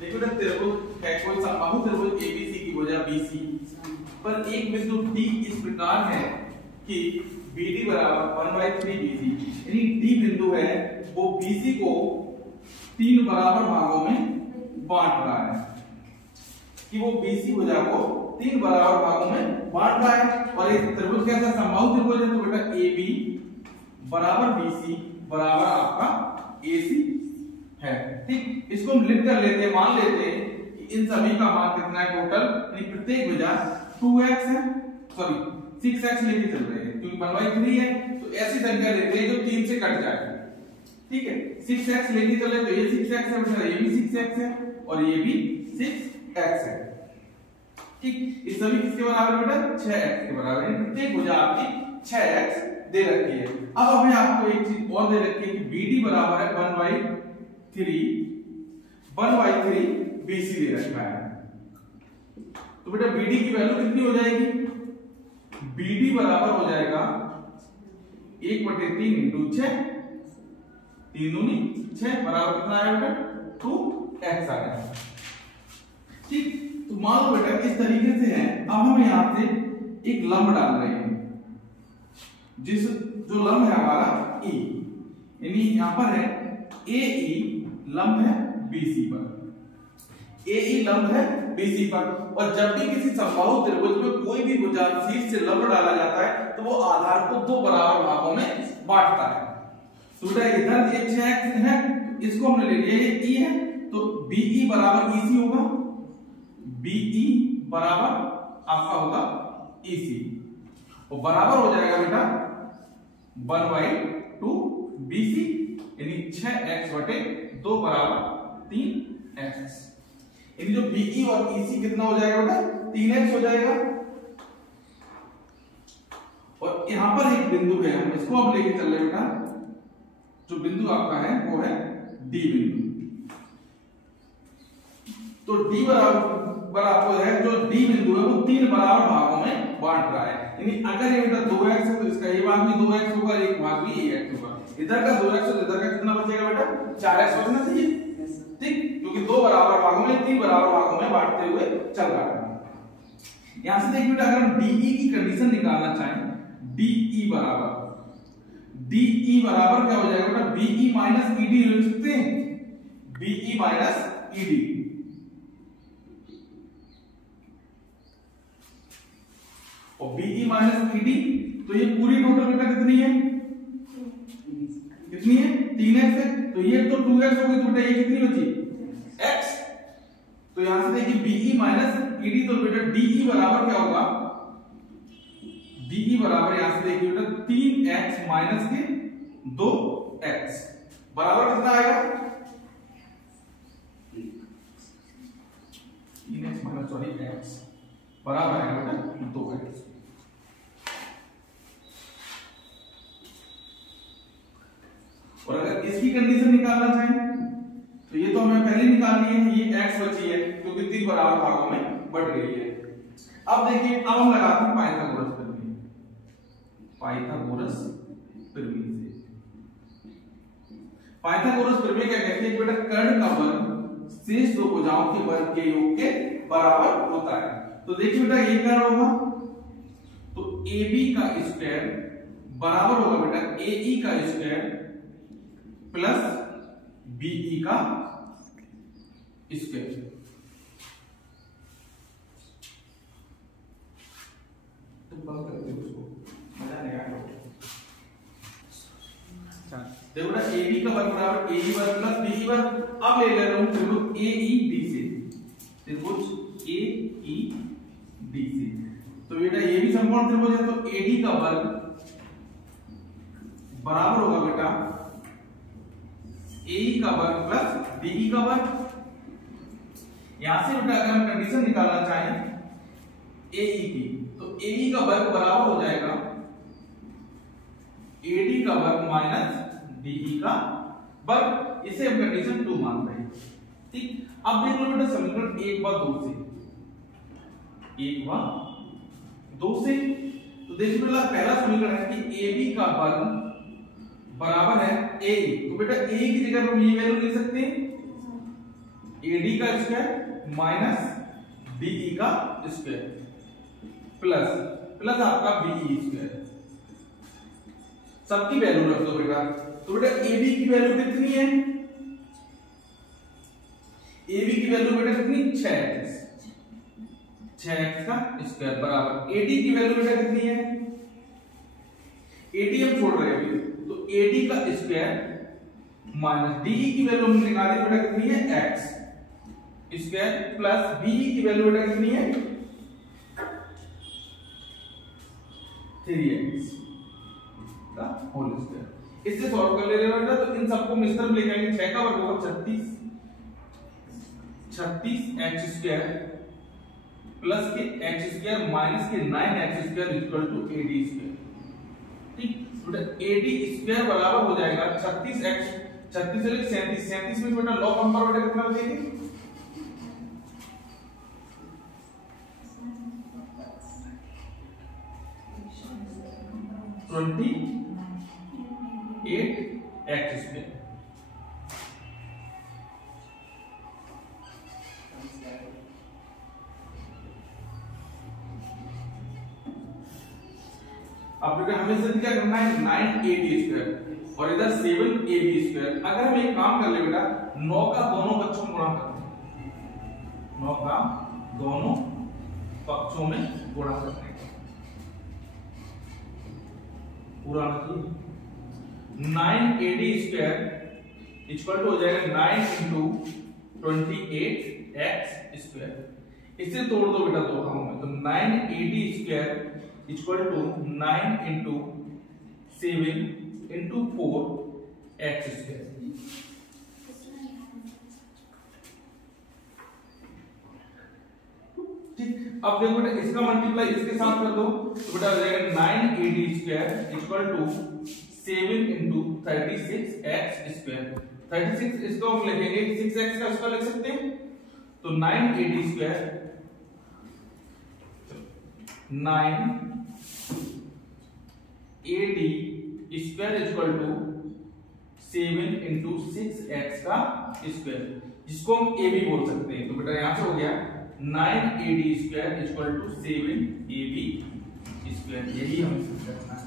देखो ना त्रिभुज है, कोई समबाहु त्रिभुज एबीसी की भुजा बीसी पर एक बिंदु डी इस प्रकार है कि BD बराबर 1/3 BC, यानी डी बिंदु है वो BC को 3 बराबर भागों में बांट रहा है, कि वो BC भुजा को 3 बराबर भागों में बांट रहा है। और एक त्रिभुज कैसा समबाहु त्रिभुज है, तो बेटा AB बराबर BC बराबर आपका AC है। ठीक, इसको हम लिख कर लेते हैं, मान लेते हैं कि इन सभी का मान कितना है टोटल, यानी प्रत्येक भुजा 2x है, सॉरी 6x लेके चल रहे हैं क्योंकि 1/3 है, तो ऐसी संख्या लेते हैं जो 3 से कट जाए। ठीक है, 6x लेके चले तो ये 6x है बेटा, ये भी 6x है और ये भी 6x है। ठीक, इस सभी किसके बराबर बेटा 6x के बराबर है, प्रत्येक भुजा आपकी 6x दे रखी है। अब हमें आपको एक चीज और दे रखी है कि BD बराबर है 1/3 BC दे रखा है। तो बेटा BD की वैल्यू कितनी हो जाएगी, BD बराबर हो जाएगा 1/3 इंटू 6, 3 दूनी 6 बराबर कितना आया बेटा 2x आया। ठीक, तो मान लो बेटा इस तरीके से है। अब हम यहां से एक लंब डाल रहे हैं, जो लंब है हमारा E, यानी यहां पर है AE लंब है BC पर, AE लंब है BC पर। और जब भी किसी समबाहु त्रिभुज में कोई भी भुजा शीर्ष से लंब डाला जाता है तो वो आधार को 2 बराबर भागों में बांटता है। तो इधर ये 6x है, इसको हमने ले लिया ये E है, तो BE बराबर EC होगा, BE बराबर आपका होगा EC, और बराबर हो जाएगा बेटा 1/2 BC, यानी 6x बटे 2 बराबर 3x। यानी जो BE और EC कितना हो जाएगा बेटा 3x हो जाएगा। और यहां पर एक बिंदु है, हम इसको अब लेके चल रहे बेटा, जो बिंदु आपका है वो है D बिंदु। तो D बराबर आपको है, जो D बिंदु है वो 3 बराबर भागों में बांट रहा है। यानी अगर ये बेटा 2x है तो इसका ये भाग भी 2x होगा, एक भाग भी 1x होगा। इधर का 2x और इधर का कितना बचेगा बेटा 4x बचना चाहिए। ठीक, क्योंकि 2 बराबर भागों में 3 बराबर भागों में बांटते हुए चल रहा है। यहां से देखिए बेटा, अगर हम DE की कंडीशन निकालना चाहें, DE बराबर क्या हो जाएगा बेटा BE माइनस ED लिख सकते हैं, BE माइनस ED। और BE माइनस ED, तो ये पूरी टोटल बेटा कितनी है, 3x है, तो ये तो 2x हो गई, तो बेटा ये कितनी बची x। तो यहां से देखिए BE माइनस ED, तो बेटा DE बराबर क्या होगा, DE बराबर यहां से देखिए बेटा 3x माइनस के 2x बराबर कितना आएगा 3x माइनस x बराबर आएगा बेटा 2x। और अगर इसकी कंडीशन निकालना चाहें तो ये तो हमें पहले निकाल ली है, ये x बची है क्योंकि 3 बराबर भागों में बट गई है। अब देखिए, अब हम लगाते हैं पाइथागोरस प्रमेय। पाइथागोरस प्रमेय क्या कहती है बेटा, कर्ण का वर्ग शेष 2 भुजाओं के वर्ग के योग के बराबर होता है। तो देखिए बेटा ये कर्ण होगा तो AB का स्क्वायर बराबर होगा बेटा AE का स्क्वायर प्लस BE का स्क्वायर। तो बंद कर दे उसको, मजा नहीं आएगा। देखो ना AB का वर्ग बराबर AE वर्ग प्लस BE वर्ग। अब ले ले रहा हूं त्रिभुज AED से, त्रिभुज AED से, तो बेटा ये भी समकोण त्रिभुज है, तो AD का वर्ग बराबर होगा बेटा AE का वर्ग प्लस BE का वर्ग। यहां से बेटा अगर हम कंडीशन निकालना चाहें AE की, तो AE का वर्ग बराबर हो जाएगा AD का वर्ग माइनस DE का वर्ग। इसे हम कंडीशन 2 मान रहे हैं। ठीक, अब देख लो बेटा समीकरण 1 व 2 से, 1 व 2 से, तो देखिए बेटा पहला समीकरण है कि AB का वर्ग बराबर है AE। तो बेटा AE की जगह हम ये वैल्यू ले सकते हैं AD का स्क्वायर माइनस DE का स्क्वायर प्लस आपका BE स्क्वायर। सबकी वैल्यू रख दो बेटा। तो बेटा AB की वैल्यू कितनी है? AB की वैल्यू बेटा कितनी? 6x का स्क्वायर बराबर AD की वैल्यू बेटा कितनी है? AD हम छोड़ रहे हैं तो AD का स्क्वायर माइनस DE की वैल्यू हमने निकाली बेटा कितनी है? x स्क्वायर प्लस BE की वैल्यू बेटा कितनी है? 3x का होल स्क्वायर। इससे सॉल्व कर ले रहे हो बेटा। तो इन सबको मिश्रण में लेके आएंगे। 6 का वर्ग होगा 36x स्क्वायर प्लस के x स्क्वायर माइनस के 9x square equal to AD square. ठीक, बेटा AD स्क्वायर बराबर हो जाएगा 36x 36 से 37 में बेटा लॉग नंबर बेटा कितना बचेगा? 28x square. अब बेटा हमें सिर्फ क्या करना है? 9AB स्क्वायर और इधर 7AB स्क्वायर। अगर हम एक काम कर ले बेटा 9 का दोनों पक्षों में गुणा करते हैं। 9 का दोनों पक्षों में गुणा करते हैं। पूरा 9AD स्क्वायर इक्वल टू हो जाएगा 9 इंटू 28x स्क्वायर। इसे तोड़ दो बेटा दो भागों में। तो 9AD square equal to 9 into 7 into 4x square. ठीक, अब देखो बेटा इसका मल्टीप्लाई इसके साथ कर दो तो बेटा हो जाएगा 9AD square equal to 7 into 36x square. 36 इसको हम लिखेंगे 6x का स्क्वायर लिख सकते हैं। तो 9AD square 9AD square equal to 7 into 6x का स्क्वायर, जिसको हम AB बोल सकते हैं। तो बेटा यहां से हो गया 9AD square equal to 7AB square. यही हमें करना है।